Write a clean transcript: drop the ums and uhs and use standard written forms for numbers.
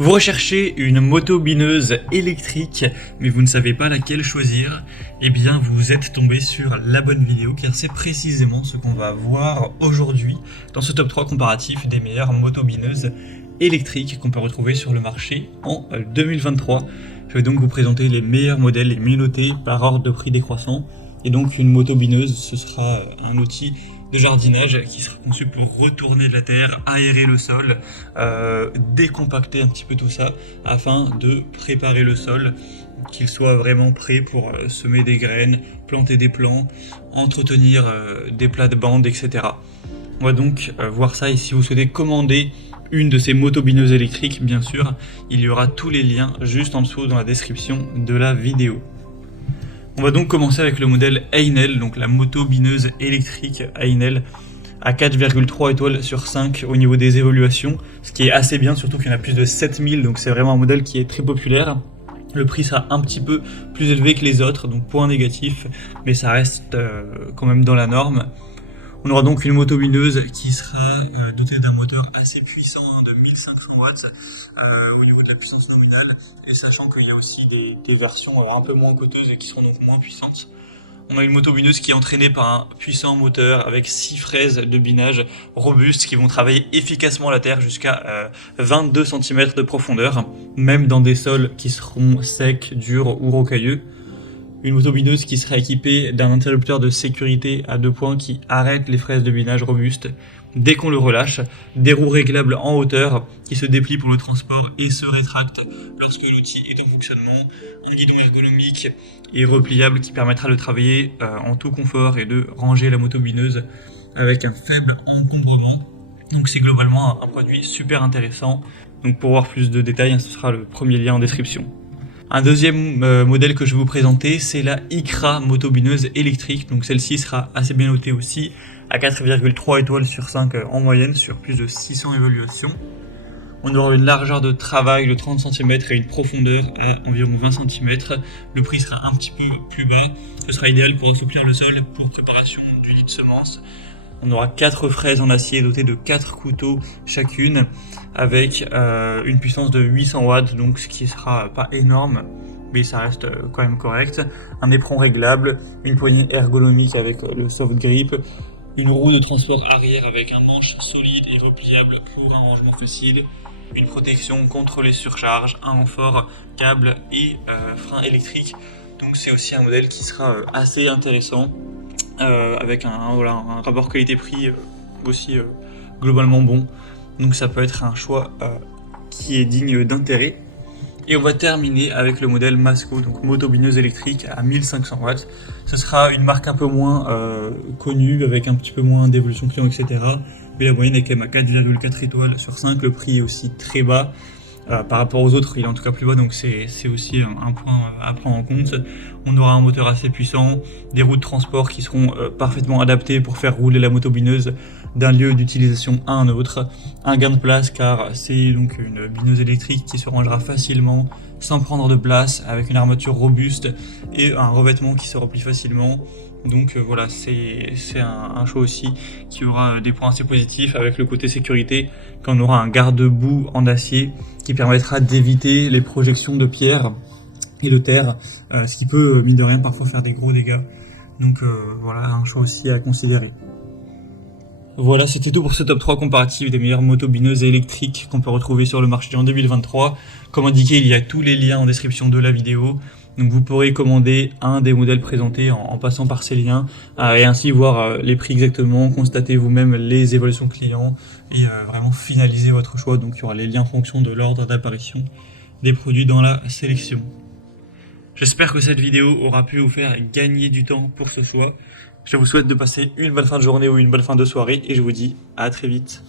Vous recherchez une moto bineuse électrique, mais vous ne savez pas laquelle choisir? Eh bien, vous êtes tombé sur la bonne vidéo, car c'est précisément ce qu'on va voir aujourd'hui dans ce top 3 comparatif des meilleures motos bineuses électriques qu'on peut retrouver sur le marché en 2023. Je vais donc vous présenter les meilleurs modèles, les mieux notés par ordre de prix décroissant. Et donc une moto bineuse, ce sera un outil de jardinage qui sera conçu pour retourner de la terre, aérer le sol, décompacter un petit peu tout ça afin de préparer le sol, qu'il soit vraiment prêt pour semer des graines, planter des plants, entretenir des plates-bandes, etc. On va donc voir ça, et si vous souhaitez commander une de ces motos bineuses électriques, bien sûr, il y aura tous les liens juste en dessous dans la description de la vidéo. On va donc commencer avec le modèle Einel, donc la moto bineuse électrique Einel à 4,3 étoiles sur 5 au niveau des évaluations, ce qui est assez bien, surtout qu'il y en a plus de 7000, donc c'est vraiment un modèle qui est très populaire. Le prix sera un petit peu plus élevé que les autres, donc point négatif, mais ça reste quand même dans la norme. On aura donc une moto bineuse qui sera dotée d'un moteur assez puissant de 1500 watts au niveau de la puissance nominale, et sachant qu'il y a aussi des versions un peu moins coûteuses qui seront donc moins puissantes. On a une moto bineuse qui est entraînée par un puissant moteur avec 6 fraises de binage robustes qui vont travailler efficacement la terre jusqu'à 22 cm de profondeur, même dans des sols qui seront secs, durs ou rocailleux. Une moto bineuse qui sera équipée d'un interrupteur de sécurité à 2 points qui arrête les fraises de binage robustes dès qu'on le relâche, des roues réglables en hauteur qui se déplient pour le transport et se rétractent lorsque l'outil est en fonctionnement, un guidon ergonomique et repliable qui permettra de travailler en tout confort et de ranger la moto bineuse avec un faible encombrement. Donc c'est globalement un produit super intéressant. Donc pour voir plus de détails, ce sera le premier lien en description. Un deuxième modèle que je vais vous présenter, c'est la Icra moto bineuse électrique. Donc celle-ci sera assez bien notée aussi, à 4,3 étoiles sur 5 en moyenne, sur plus de 600 évaluations. On aura une largeur de travail de 30 cm et une profondeur à environ 20 cm. Le prix sera un petit peu plus bas. Ce sera idéal pour assouplir le sol pour préparation du nid de semences. On aura 4 fraises en acier dotées de 4 couteaux chacune, avec une puissance de 800 watts, donc ce qui sera pas énorme, mais ça reste quand même correct. Un éperon réglable, une poignée ergonomique avec le soft grip, une roue de transport arrière avec un manche solide et repliable pour un rangement facile, une protection contre les surcharges, un renfort câble et frein électrique. Donc c'est aussi un modèle qui sera assez intéressant, avec un rapport qualité-prix aussi globalement bon. Donc ça peut être un choix qui est digne d'intérêt. Et on va terminer avec le modèle Masco, donc moto bineuse électrique à 1500 watts. Ce sera une marque un peu moins connue, avec un petit peu moins d'évolution client, etc. Mais la moyenne est quand même à 4,4 étoiles sur 5. Le prix est aussi très bas. Par rapport aux autres, il est en tout cas plus bas, donc c'est aussi un point à prendre en compte. On aura un moteur assez puissant, des roues de transport qui seront parfaitement adaptées pour faire rouler la moto bineuse d'un lieu d'utilisation à un autre. Un gain de place, car c'est donc une bineuse électrique qui se rangera facilement sans prendre de place, avec une armature robuste et un revêtement qui se replie facilement. Donc voilà, c'est un choix aussi qui aura des points assez positifs, avec le côté sécurité, quand on aura un garde-boue en acier qui permettra d'éviter les projections de pierres et de terre, ce qui peut, mine de rien, parfois faire des gros dégâts. Donc voilà, un choix aussi à considérer. Voilà, c'était tout pour ce top 3 comparatif des meilleures motos bineuses électriques qu'on peut retrouver sur le marché en 2023. Comme indiqué, il y a tous les liens en description de la vidéo. Donc vous pourrez commander un des modèles présentés en passant par ces liens, et ainsi voir les prix exactement, constater vous-même les évaluations clients et vraiment finaliser votre choix. Donc il y aura les liens en fonction de l'ordre d'apparition des produits dans la sélection. J'espère que cette vidéo aura pu vous faire gagner du temps pour ce choix. Je vous souhaite de passer une bonne fin de journée ou une bonne fin de soirée, et je vous dis à très vite.